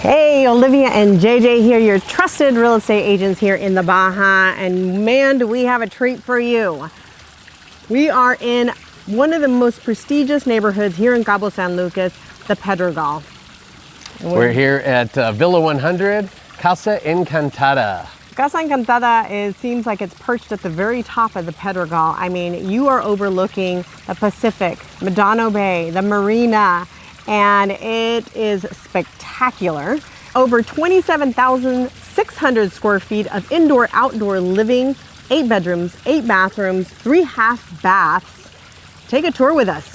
Hey, Olivia and JJ here, your trusted real estate agents here in the Baja, and man, do we have a treat for you. We are in one of the most prestigious neighborhoods here in Cabo San Lucas, the Pedregal. We're here at Villa 100, Casa Encantada. Casa Encantada seems like it's perched at the very top of the Pedregal. I mean, you are overlooking the Pacific, Medano Bay, the marina, and it is spectacular. Over 27,600 square feet of indoor-outdoor living, 8 bedrooms, 8 bathrooms, 3 half baths. Take a tour with us.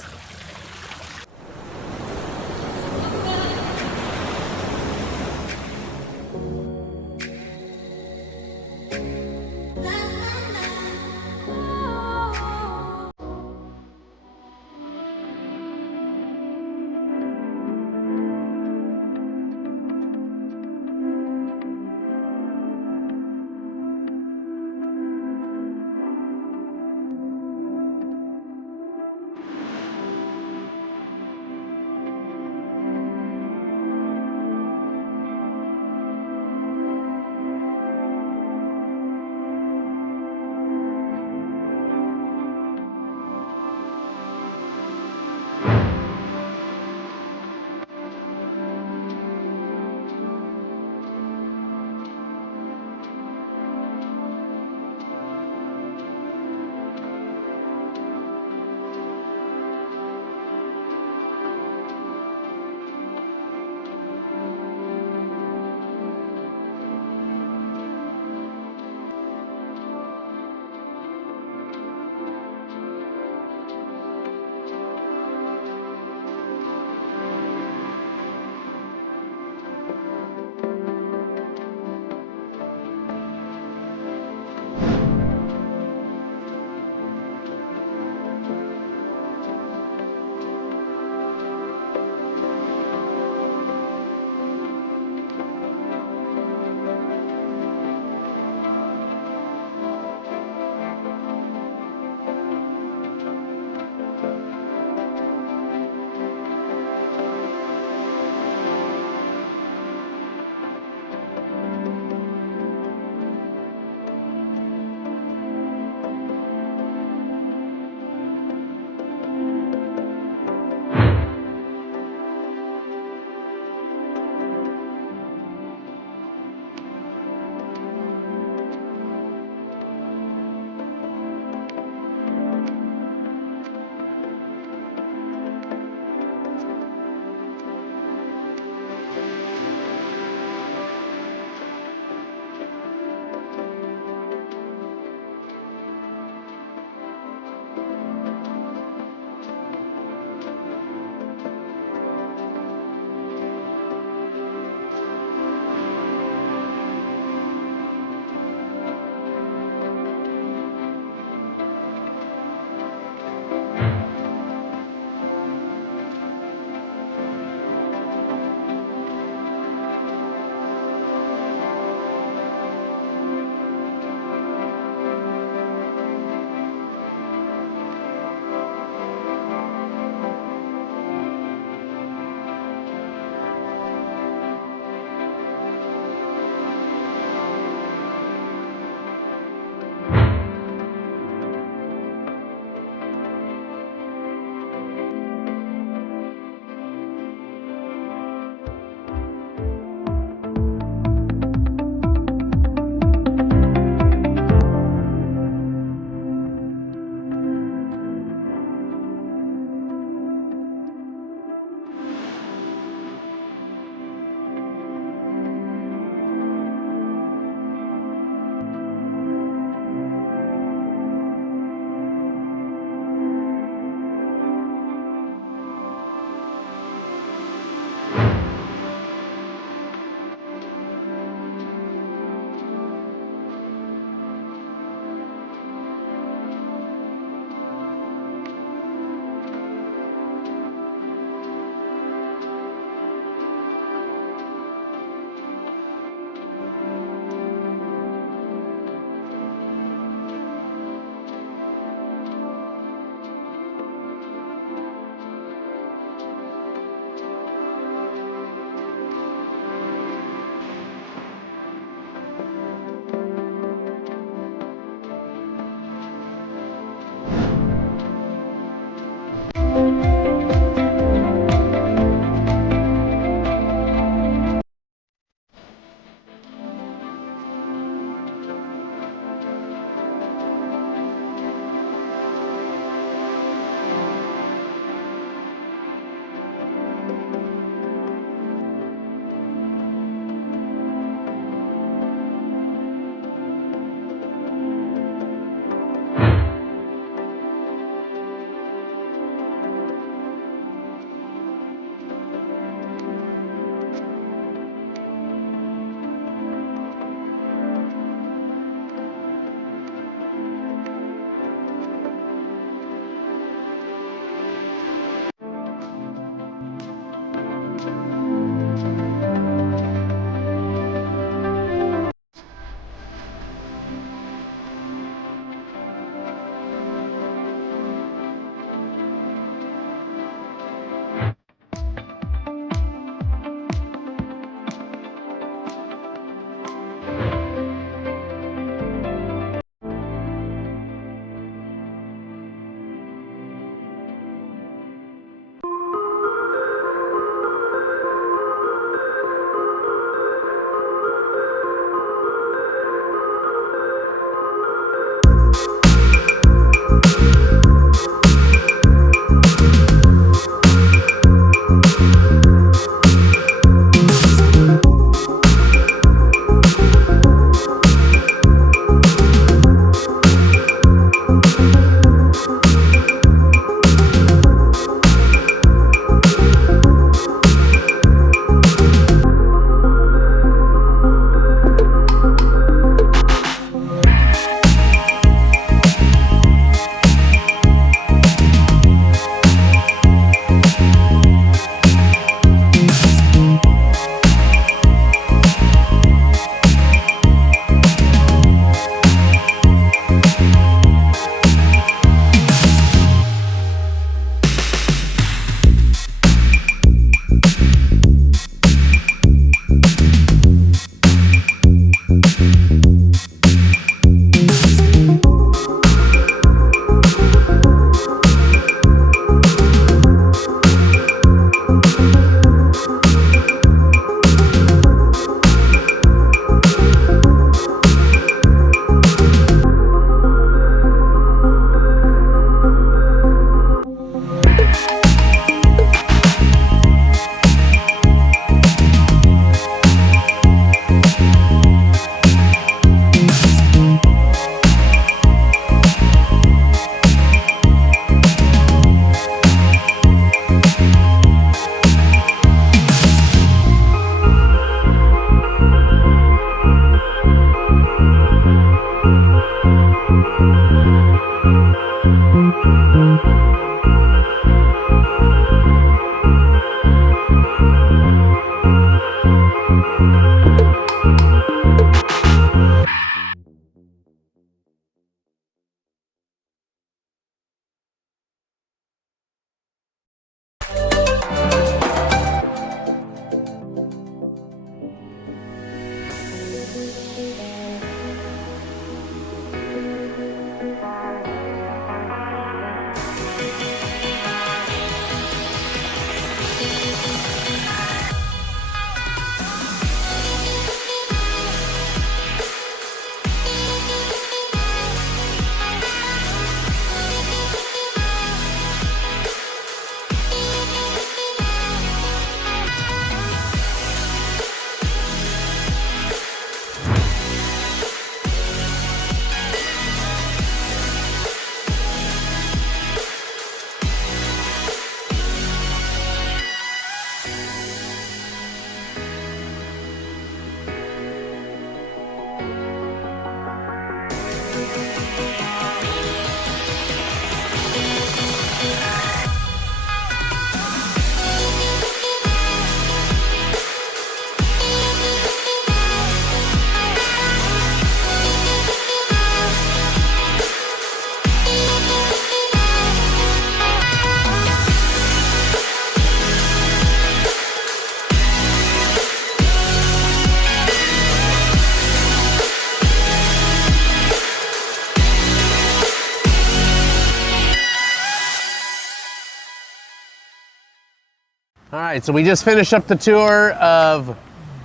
All right, so we just finished up the tour of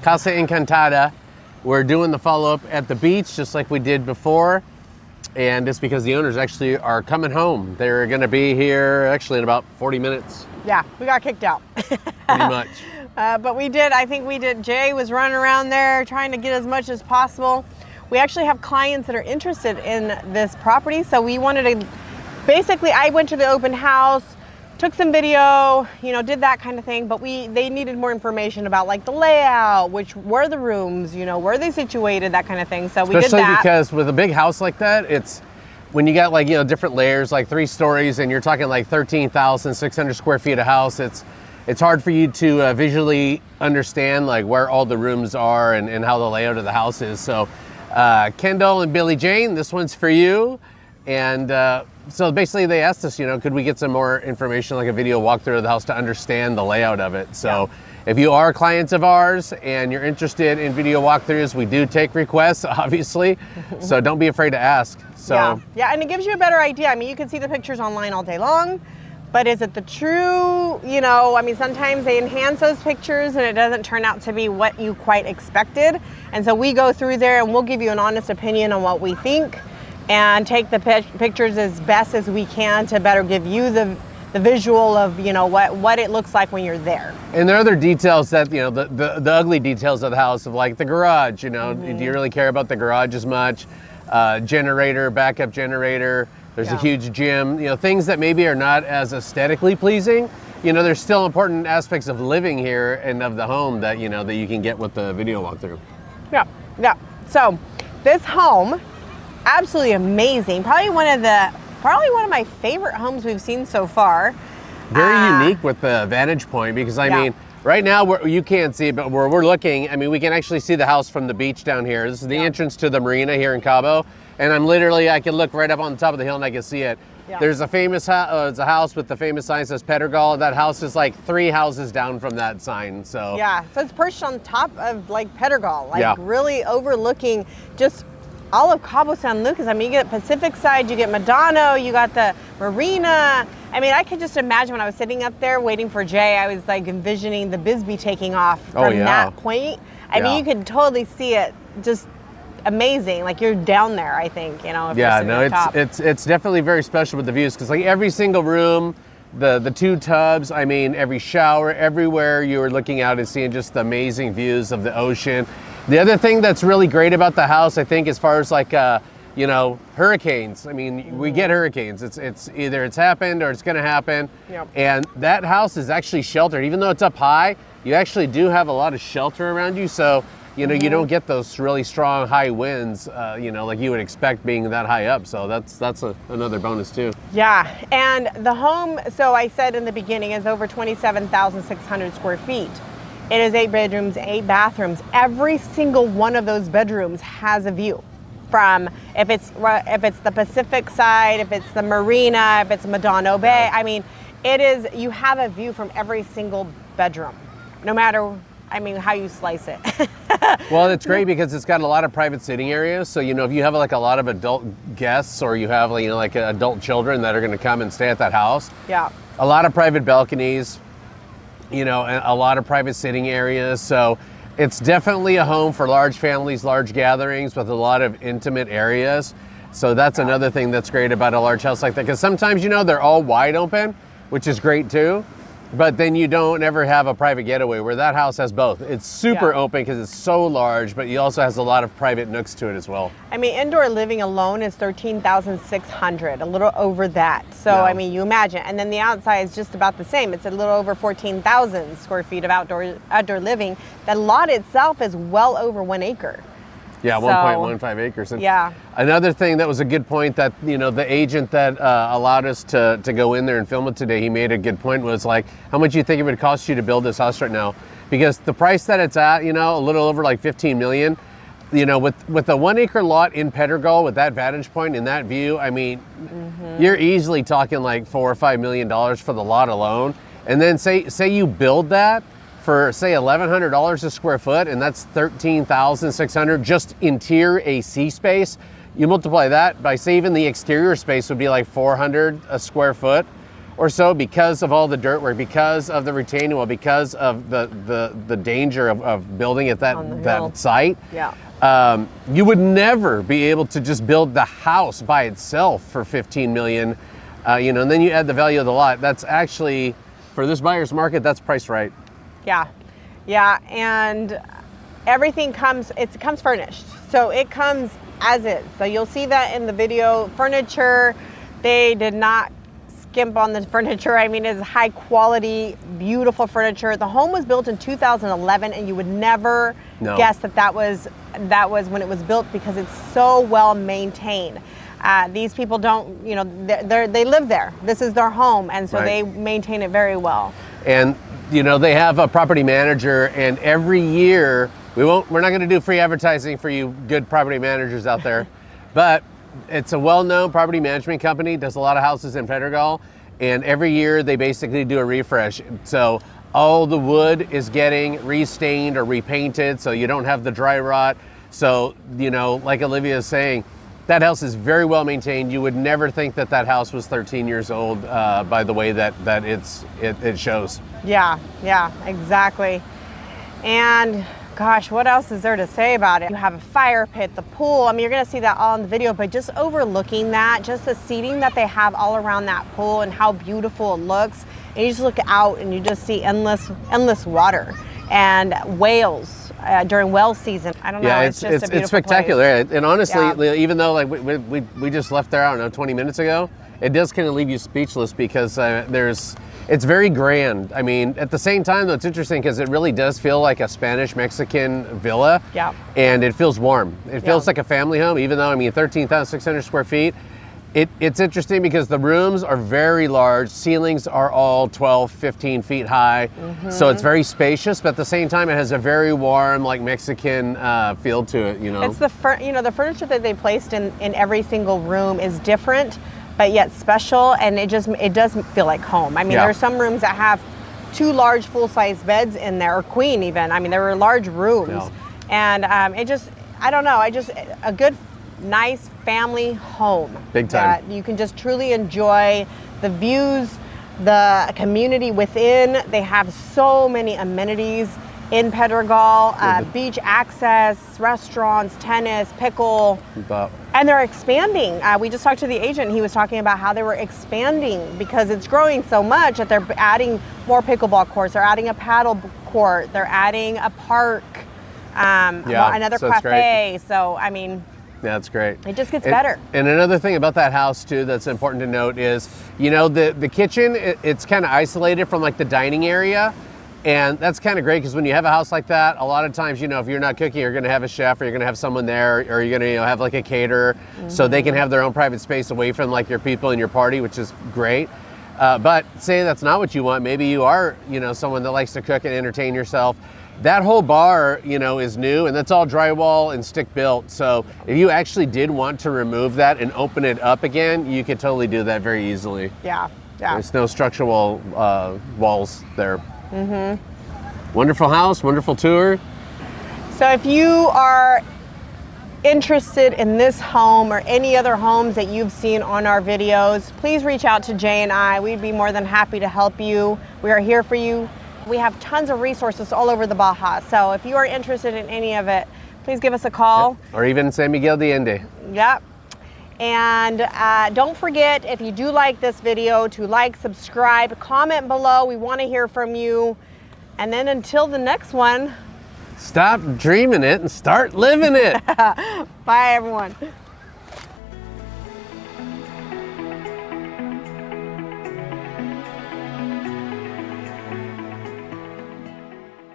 Casa Encantada. We're doing the follow-up at the beach just like we did before. And it's because the owners actually are coming home. They're gonna be here actually in about 40 minutes. Yeah, we got kicked out. Pretty much. But we did, I think we did, Jay was running around there trying to get as much as possible. We actually have clients that are interested in this property. So we wanted to, basically I went to the open house, took some video, you know, did that kind of thing, but they needed more information about like the layout, which were the rooms, you know, where they situated, that kind of thing. So we did that. Especially because with a big house like that, it's, when you got like, you know, different layers, like 3 stories, and you're talking like 13,600 square feet of house, it's hard for you to visually understand like where all the rooms are and how the layout of the house is. So Kendall and Billy Jane, this one's for you. And so basically they asked us, could we get some more information, like a video walkthrough of the house to understand the layout of it. So if you are clients of ours and you're interested in video walkthroughs, we do take requests, obviously. So don't be afraid to ask. So yeah, and it gives you a better idea. I mean, you can see the pictures online all day long, but is it the true, I mean, sometimes they enhance those pictures and it doesn't turn out to be what you quite expected. And so we go through there and we'll give you an honest opinion on what we think and take the pictures as best as we can to better give you the visual of what it looks like when you're there. And there are other details that the ugly details of the house, of like the garage. Do you really care about the garage as much? Generator, backup generator. There's a huge gym. Things that maybe are not as aesthetically pleasing. There's still important aspects of living here and of the home that that you can get with the video walkthrough. Yeah. So this home, absolutely amazing. Probably one of my favorite homes we've seen so far. Very unique with the vantage point, because I mean, right now you can't see it, but where we're looking, I mean, we can actually see the house from the beach down here. This is the entrance to the marina here in Cabo, and I can look right up on the top of the hill and I can see it. Yeah. There's a famous it's a house with the famous sign that says Pedregal. That house is like 3 houses down from that sign. So so it's perched on top of like Pedregal, really overlooking just all of Cabo San Lucas. I mean, you get Pacific side, you get Medano, you got the marina. I mean, I could just imagine when I was sitting up there waiting for Jay, I was like envisioning the Bisbee taking off from that point. I mean, you could totally see it, just amazing. Like you're down there, I think, it's definitely very special with the views, because like every single room, the 2 tubs, I mean, every shower, everywhere you were looking out and seeing just the amazing views of the ocean. The other thing that's really great about the house, I think, as far as like, hurricanes. I mean, we get hurricanes. It's either it's happened or it's going to happen. Yep. And that house is actually sheltered. Even though it's up high, you actually do have a lot of shelter around you. So, you don't get those really strong high winds, like you would expect being that high up. So that's another bonus too. Yeah, and the home, so I said in the beginning, is over 27,600 square feet. It is 8 bedrooms, 8 bathrooms. Every single one of those bedrooms has a view from, if it's the Pacific side, if it's the marina, if it's Medano Bay. I mean, you have a view from every single bedroom, no matter, how you slice it. Well, it's great because it's got a lot of private sitting areas. So, if you have like a lot of adult guests, or you have like adult children that are going to come and stay at that house. Yeah. A lot of private balconies, and a lot of private sitting areas. So it's definitely a home for large families, large gatherings, with a lot of intimate areas. So that's another thing that's great about a large house like that, because sometimes, they're all wide open, which is great too. But then you don't ever have a private getaway, where that house has both. It's super open because it's so large, but it also has a lot of private nooks to it as well. I mean, indoor living alone is 13,600, a little over that. So, I mean, you imagine. And then the outside is just about the same. It's a little over 14,000 square feet of outdoor living. The lot itself is well over 1 acre. Yeah, 1.15 acres. And another thing that was a good point that, the agent that allowed us to go in there and film it today, he made a good point, was like, how much do you think it would cost you to build this house right now? Because the price that it's at, a little over like 15 million, with a 1 acre lot in Pedregal, with that vantage point and that view, I mean, you're easily talking like $4 or $5 million for the lot alone. And then say you build that for say $1,100 a square foot, and that's 13,600 just interior AC space. You multiply that by, say, even the exterior space would be like 400 a square foot or so, because of all the dirt work, because of the retaining wall, because of the danger of building at that site. Yeah. You would never be able to just build the house by itself for 15 million, and then you add the value of the lot. That's actually, for this buyer's market, that's priced right. Yeah, and everything comes furnished. So it comes as is. So you'll see that in the video. Furniture, they did not skimp on the furniture. I mean, it's high quality, beautiful furniture. The home was built in 2011, and you would never guess that was when it was built, because it's so well maintained. These people don't, they live there. This is their home, and so they maintain it very well. And you know, they have a property manager, and every year we're not going to do free advertising for you good property managers out there, but it's a well-known property management company, does a lot of houses in Pedregal, and every year they basically do a refresh. So all the wood is getting restained or repainted, so you don't have the dry rot. So, you know, like Olivia is saying, that house is very well maintained. You would never think that that house was 13 years old by the way that it shows. Yeah, exactly. And gosh, what else is there to say about it? You have a fire pit, the pool. I mean, you're gonna see that all in the video, but just overlooking that, just the seating that they have all around that pool and how beautiful it looks. And you just look out and you just see endless water and whales. During whale season, I don't know. Yeah, it's just a beautiful it's spectacular. place. And honestly, Yeah. even though like we just left there, I don't know, 20 minutes ago, it does kind of leave you speechless because it's very grand. I mean, at the same time, though, it's interesting because it really does feel like a Spanish-Mexican villa. Yeah. And it feels warm. It feels Yeah. like a family home, even though, I mean, 13,600 square feet. It's interesting because the rooms are very large. Ceilings are all 12, 15 feet high. So it's very spacious, but at the same time, it has a very warm, like Mexican feel to it, you know? It's the the furniture that they placed in every single room is different, but yet special, and it does feel like home. I mean, Yeah. there are some rooms that have 2 large full-size beds in there, or queen even. I mean, there were large rooms, and I don't know, a good, nice family home. Big time. That you can just truly enjoy the views, the community within. They have so many amenities in Pedregal, beach access, restaurants, tennis, pickle, and they're expanding. We just talked to the agent. He was talking about how they were expanding because it's growing so much that they're adding more pickleball courts. They're adding a paddle court. They're adding a park, another so it's cafe. great. So, I mean, yeah, that's great. it just gets better. And another thing about that house too that's important to note is, you know, the kitchen, it's kind of isolated from like the dining area. And that's kind of great because when you have a house like that, a lot of times, you know, if you're not cooking, you're going to have a chef or you're going to have someone there, or you're going to, you know, have like a caterer, so they can have their own private space away from like your people and your party, which is great. But say that's not what you want. Maybe you are, you know, someone that likes to cook and entertain yourself. That whole bar, you know, is new, and that's all drywall and stick built. So if you actually did want to remove that and open it up again, you could totally do that very easily. Yeah. There's no structural walls there. Wonderful house, wonderful tour. So if you are interested in this home or any other homes that you've seen on our videos, please reach out to Jay and I. We'd be more than happy to help you. We are here for you. We have tons of resources all over the Baja. So if you are interested in any of it, please give us a call. Yep. Or even San Miguel de Allende. Yep. And don't forget, if you do like this video, to like, subscribe, comment below. We want to hear from you. And then until the next one, stop dreaming it and start living it. bye everyone.